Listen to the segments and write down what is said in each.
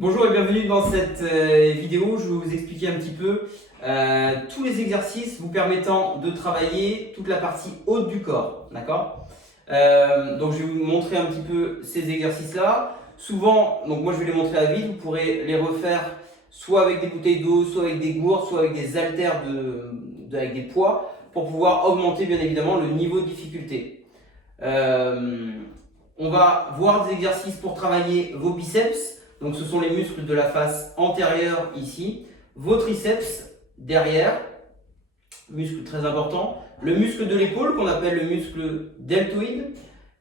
Bonjour et bienvenue dans cette vidéo. Je vais vous expliquer un petit peu tous les exercices vous permettant de travailler toute la partie haute du corps. D'accord. Donc je vais vous montrer un petit peu ces exercices-là. Souvent, donc moi je vais les montrer à vide. Vous pourrez les refaire soit avec des bouteilles d'eau, soit avec des gourdes, soit avec des haltères avec des poids pour pouvoir augmenter bien évidemment le niveau de difficulté. On va voir des exercices pour travailler vos biceps. Donc ce sont les muscles de la face antérieure ici, vos triceps derrière, muscle très important, le muscle de l'épaule qu'on appelle le muscle deltoïde,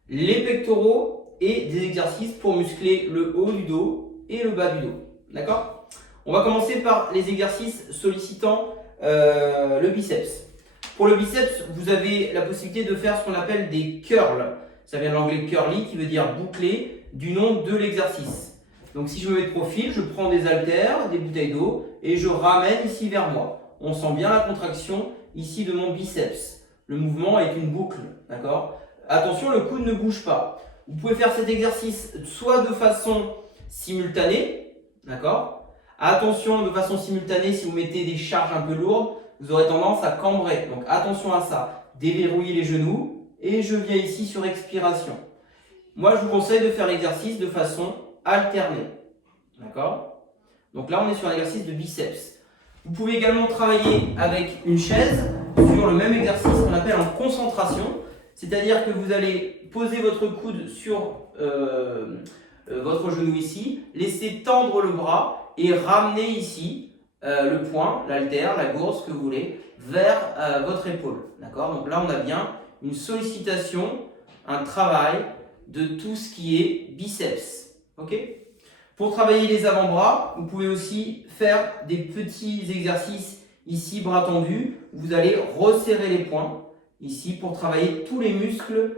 les pectoraux et des exercices pour muscler le haut du dos et le bas du dos. D'accord? On va commencer par les exercices sollicitant le biceps. Pour le biceps, vous avez la possibilité de faire ce qu'on appelle des curls. Ça vient de l'anglais curly qui veut dire boucler du nom de l'exercice. Donc si je me mets de profil, je prends des haltères, des bouteilles d'eau et je ramène ici vers moi. On sent bien la contraction ici de mon biceps. Le mouvement est une boucle, d'accord? Attention, le coude ne bouge pas. Vous pouvez faire cet exercice soit de façon simultanée, d'accord? Attention, de façon simultanée, si vous mettez des charges un peu lourdes, vous aurez tendance à cambrer. Donc attention à ça. Déverrouillez les genoux et je viens ici sur expiration. Moi, je vous conseille de faire l'exercice de façon alternée. D'accord? Donc là, on est sur un exercice de biceps. Vous pouvez également travailler avec une chaise sur le même exercice qu'on appelle en concentration. C'est-à-dire que vous allez poser votre coude sur votre genou ici, laisser tendre le bras et ramener ici le poing, l'haltère, la gourde, ce que vous voulez, vers votre épaule. D'accord? Donc là, on a bien une sollicitation, un travail de tout ce qui est biceps. Ok? Pour travailler les avant-bras, vous pouvez aussi faire des petits exercices ici, bras tendus. Vous allez resserrer les poings ici pour travailler tous les muscles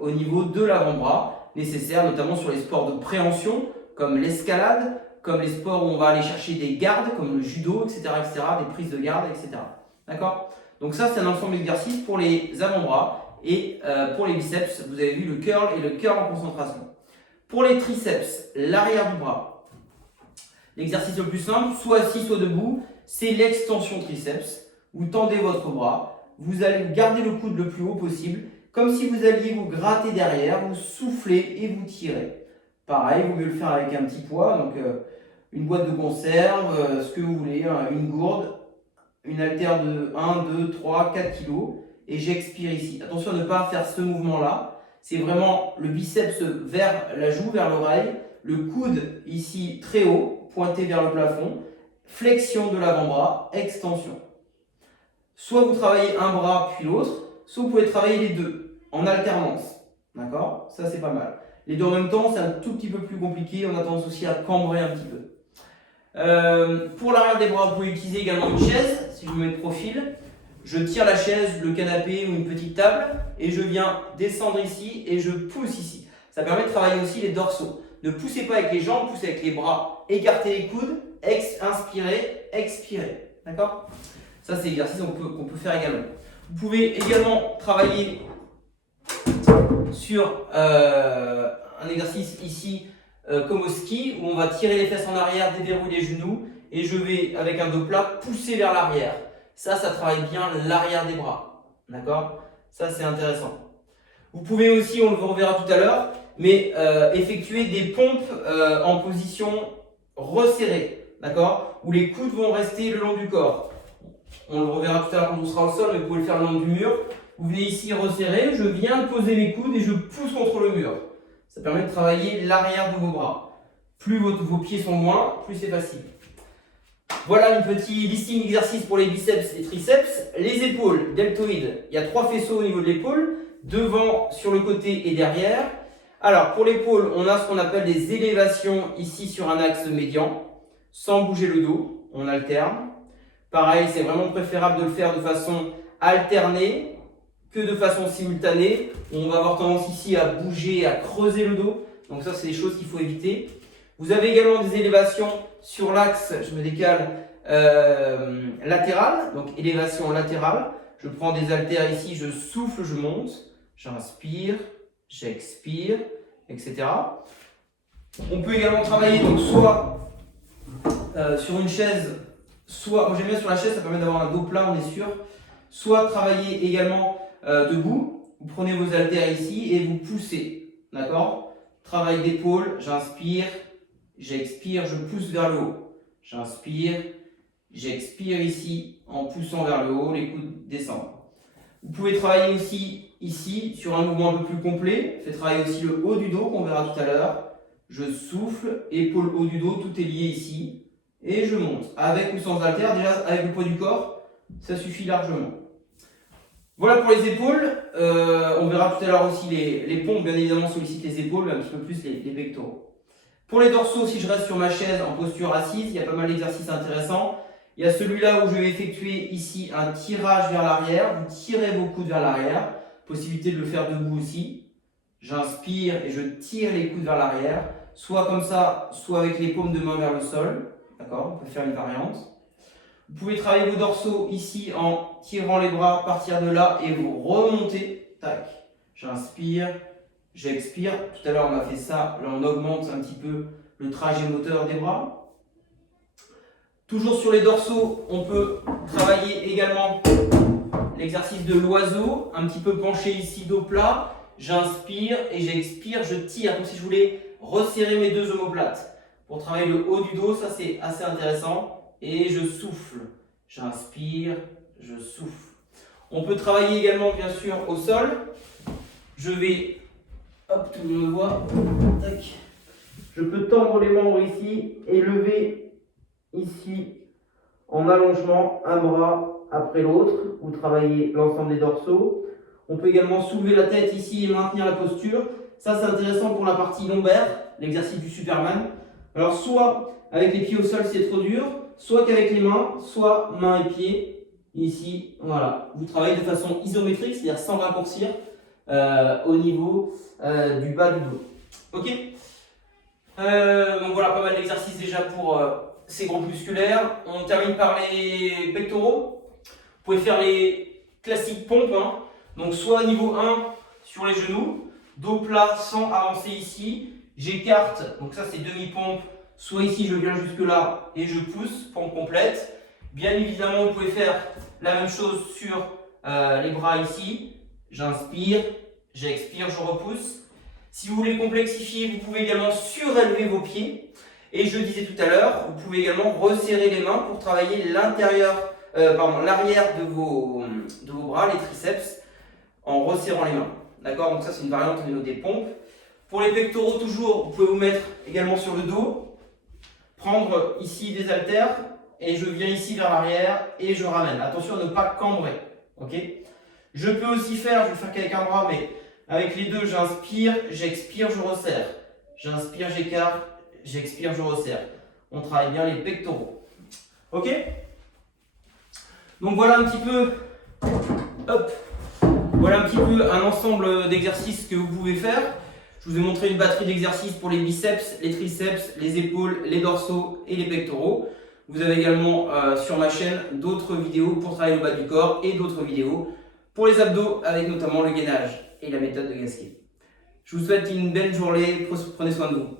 au niveau de l'avant-bras nécessaires, notamment sur les sports de préhension comme l'escalade, comme les sports où on va aller chercher des gardes comme le judo, etc., des prises de garde, etc. D'accord? Donc ça, c'est un ensemble d'exercices pour les avant-bras. Et pour les biceps, vous avez vu le curl et le curl en concentration. Pour les triceps, l'arrière du bras, l'exercice le plus simple, soit assis, soit debout, c'est l'extension triceps. Vous tendez votre bras, vous allez garder le coude le plus haut possible, comme si vous alliez vous gratter derrière, vous soufflez et vous tirez. Pareil, vous pouvez le faire avec un petit poids, donc une boîte de conserve, ce que vous voulez, hein, une gourde, une haltère de 1, 2, 3, 4 kg. Et j'expire ici. Attention à ne pas faire ce mouvement-là. C'est vraiment le biceps vers la joue, vers l'oreille. Le coude ici très haut, pointé vers le plafond. Flexion de l'avant-bras, extension. Soit vous travaillez un bras puis l'autre, soit vous pouvez travailler les deux en alternance. D'accord? Ça, c'est pas mal. Les deux en même temps, c'est un tout petit peu plus compliqué. On a tendance aussi à cambrer un petit peu. Pour l'arrière des bras, vous pouvez utiliser également une chaise, si je me mets de profil. Je tire la chaise, le canapé ou une petite table et je viens descendre ici et je pousse ici. Ça permet de travailler aussi les dorsaux. Ne poussez pas avec les jambes, poussez avec les bras. Écartez les coudes, inspirez, expirez. D'accord? Ça, c'est l'exercice qu'on peut faire également. Vous pouvez également travailler sur un exercice ici comme au ski où on va tirer les fesses en arrière, déverrouiller les genoux et je vais avec un dos plat pousser vers l'arrière. Ça travaille bien l'arrière des bras. D'accord? Ça, c'est intéressant. Vous pouvez aussi, on le reverra tout à l'heure, mais effectuer des pompes en position resserrée. D'accord? Où les coudes vont rester le long du corps. On le reverra tout à l'heure quand on sera au sol, mais vous pouvez le faire le long du mur. Vous venez ici resserrer, je viens poser mes coudes et je pousse contre le mur. Ça permet de travailler l'arrière de vos bras. Plus vos pieds sont loin, plus c'est facile. Voilà un petit listing d'exercices pour les biceps et triceps. Les épaules deltoïdes, il y a 3 faisceaux au niveau de l'épaule, devant, sur le côté et derrière. Alors pour l'épaule, on a ce qu'on appelle des élévations ici sur un axe médian, sans bouger le dos, on alterne. Pareil, c'est vraiment préférable de le faire de façon alternée que de façon simultanée. On va avoir tendance ici à bouger, à creuser le dos. Donc ça, c'est des choses qu'il faut éviter. Vous avez également des élévations sur l'axe, je me décale, latéral, donc élévation latérale. Je prends des haltères ici, je souffle, je monte, j'inspire, j'expire, etc. On peut également travailler donc soit sur une chaise, soit, moi j'aime bien sur la chaise, ça permet d'avoir un dos plat, on est sûr. Soit travailler également debout, vous prenez vos haltères ici et vous poussez, d'accord? Travail d'épaule, j'inspire, j'expire, je pousse vers le haut. J'inspire, j'expire ici en poussant vers le haut, les coudes descendent. Vous pouvez travailler aussi ici sur un mouvement un peu plus complet. Faites travailler aussi le haut du dos qu'on verra tout à l'heure. Je souffle, épaule haut du dos, tout est lié ici. Et je monte. Avec ou sans haltère, déjà avec le poids du corps, ça suffit largement. Voilà pour les épaules. On verra tout à l'heure aussi les pompes, bien évidemment, sollicitent les épaules, mais un petit peu plus les pectoraux. Pour les dorsaux, si je reste sur ma chaise en posture assise, il y a pas mal d'exercices intéressants. Il y a celui-là où je vais effectuer ici un tirage vers l'arrière. Vous tirez vos coudes vers l'arrière. Possibilité de le faire debout aussi. J'inspire et je tire les coudes vers l'arrière. Soit comme ça, soit avec les paumes de main vers le sol. D'accord? On peut faire une variante. Vous pouvez travailler vos dorsaux ici en tirant les bras, partir de là et vous remontez. Tac. J'inspire, j'expire. Tout à l'heure, on a fait ça. Là, on augmente un petit peu le trajet moteur des bras. Toujours sur les dorsaux, on peut travailler également l'exercice de l'oiseau, un petit peu penché ici, dos plat. J'inspire et j'expire, je tire comme si je voulais resserrer mes deux omoplates. Pour travailler le haut du dos, ça c'est assez intéressant. Et je souffle. J'inspire, je souffle. On peut travailler également bien sûr au sol. Je vais, hop, tout le monde me voit. Tac. Je peux tendre les membres ici et lever ici, en allongement, un bras après l'autre, vous travaillez l'ensemble des dorsaux. On peut également soulever la tête ici et maintenir la posture. Ça, c'est intéressant pour la partie lombaire, l'exercice du Superman. Alors, soit avec les pieds au sol, c'est trop dur, soit qu'avec les mains, soit mains et pieds, ici, voilà. Vous travaillez de façon isométrique, c'est-à-dire sans raccourcir au niveau du bas du dos. Ok. Donc voilà, pas mal d'exercices déjà pour ces groupes musculaires. On termine par les pectoraux. Vous pouvez faire les classiques pompes. Hein. Donc soit niveau 1 sur les genoux, dos plat sans avancer ici. J'écarte, donc ça c'est demi-pompe. Soit ici je viens jusque là et je pousse, pompe complète. Bien évidemment, vous pouvez faire la même chose sur les bras ici. J'inspire, j'expire, je repousse. Si vous voulez complexifier, vous pouvez également surélever vos pieds. Et je disais tout à l'heure, vous pouvez également resserrer les mains pour travailler l'arrière de vos bras, les triceps, en resserrant les mains. D'accord? Donc ça c'est une variante au niveau des pompes. Pour les pectoraux toujours, vous pouvez vous mettre également sur le dos, prendre ici des haltères et je viens ici vers l'arrière et je ramène. Attention à ne pas cambrer. Okay? Je peux aussi faire, je vais faire qu'avec un bras, mais avec les deux, j'inspire, j'expire, je resserre. J'inspire, j'écarte, j'expire, je resserre. On travaille bien les pectoraux. Ok? Donc voilà un petit peu, hop, voilà un petit peu un ensemble d'exercices que vous pouvez faire. Je vous ai montré une batterie d'exercices pour les biceps, les triceps, les épaules, les dorsaux et les pectoraux. Vous avez également sur ma chaîne d'autres vidéos pour travailler le bas du corps et d'autres vidéos pour les abdos avec notamment le gainage et la méthode de Gasquet. Je vous souhaite une belle journée, prenez soin de vous.